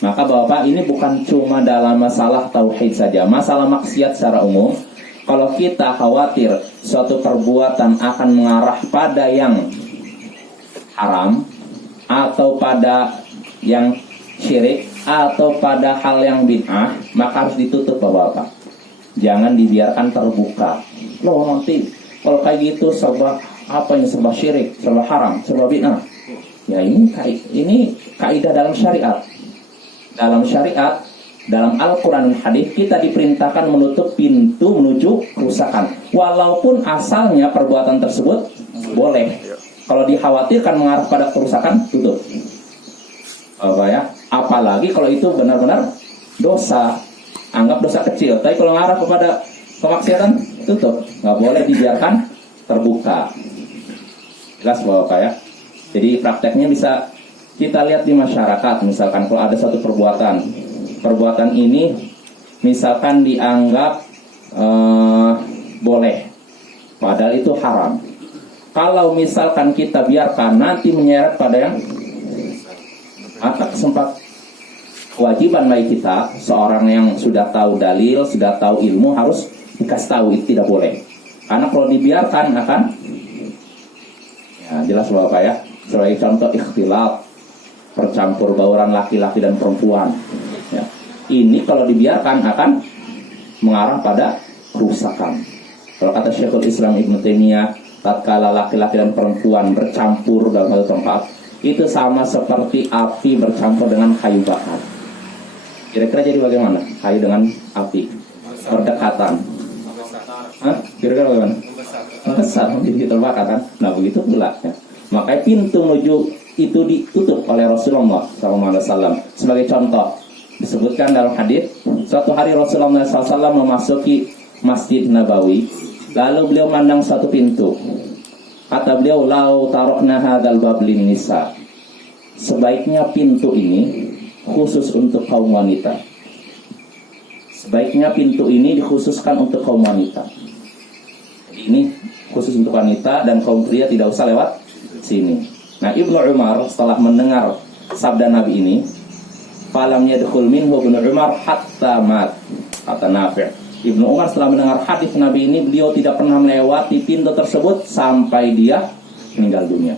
Maka Bapak, ini bukan cuma dalam masalah tauhid saja, masalah maksiat secara umum. Kalau kita khawatir suatu perbuatan akan mengarah pada yang haram, atau pada yang syirik, atau pada hal yang bid'ah, maka harus ditutup Bapak. Jangan dibiarkan terbuka. Loh, nanti kalau kayak gitu serba apa yang serba syirik, serba haram, serba bid'ah. Ya, ini kaidah dalam syariat. Dalam syariat, dalam Al-Quran dan Hadis, kita diperintahkan menutup pintu menuju kerusakan. Walaupun asalnya perbuatan tersebut boleh. Kalau dikhawatirkan mengarah pada kerusakan, tutup. Apa ya? Apalagi kalau itu benar-benar dosa, anggap dosa kecil. Tapi kalau mengarah kepada kemaksiatan, tutup. Nggak boleh dibiarkan terbuka. Jelas Bapak ya? Jadi prakteknya bisa kita lihat di masyarakat. Misalkan kalau ada satu perbuatan ini misalkan dianggap boleh, padahal itu haram. Kalau misalkan kita biarkan, nanti menyeret pada yang sempat kewajiban bagi kita, seorang yang sudah tahu dalil, sudah tahu ilmu, harus dikasih tahu itu tidak boleh. Karena kalau dibiarkan akan, ya jelas Bapak ya, sebagai contoh ikhtilat, percampur bauran laki-laki dan perempuan ya. Ini kalau dibiarkan akan mengarah pada kerusakan. Kalau kata Syekhul Islam Ibnu Taimiyah, tatkala laki-laki dan perempuan bercampur dalam satu tempat, itu sama seperti api bercampur dengan kayu bakar. Kira-kira jadi bagaimana? Kayu dengan api berdekatan. Kira-kira bagaimana? Besar, jadi terbakar kan? Nah begitu pula ya. Makanya pintu menuju itu ditutup oleh Rasulullah SAW. Sebagai contoh, disebutkan dalam hadis, suatu hari Rasulullah SAW memasuki Masjid Nabawi, lalu beliau memandang satu pintu. Kata beliau, lau tarokna hadzal bab lin nisa. Sebaiknya pintu ini khusus untuk kaum wanita. Sebaiknya pintu ini dikhususkan untuk kaum wanita. Jadi ini khusus untuk wanita dan kaum pria tidak usah lewat sini. Nah, Ibnu Umar setelah mendengar sabda Nabi ini, falam yadkhul minhu Ibnu Umar hatta mat. Kata Nafi', Ibnu Umar setelah mendengar hadis Nabi ini, beliau tidak pernah melewati pintu tersebut sampai dia meninggal dunia.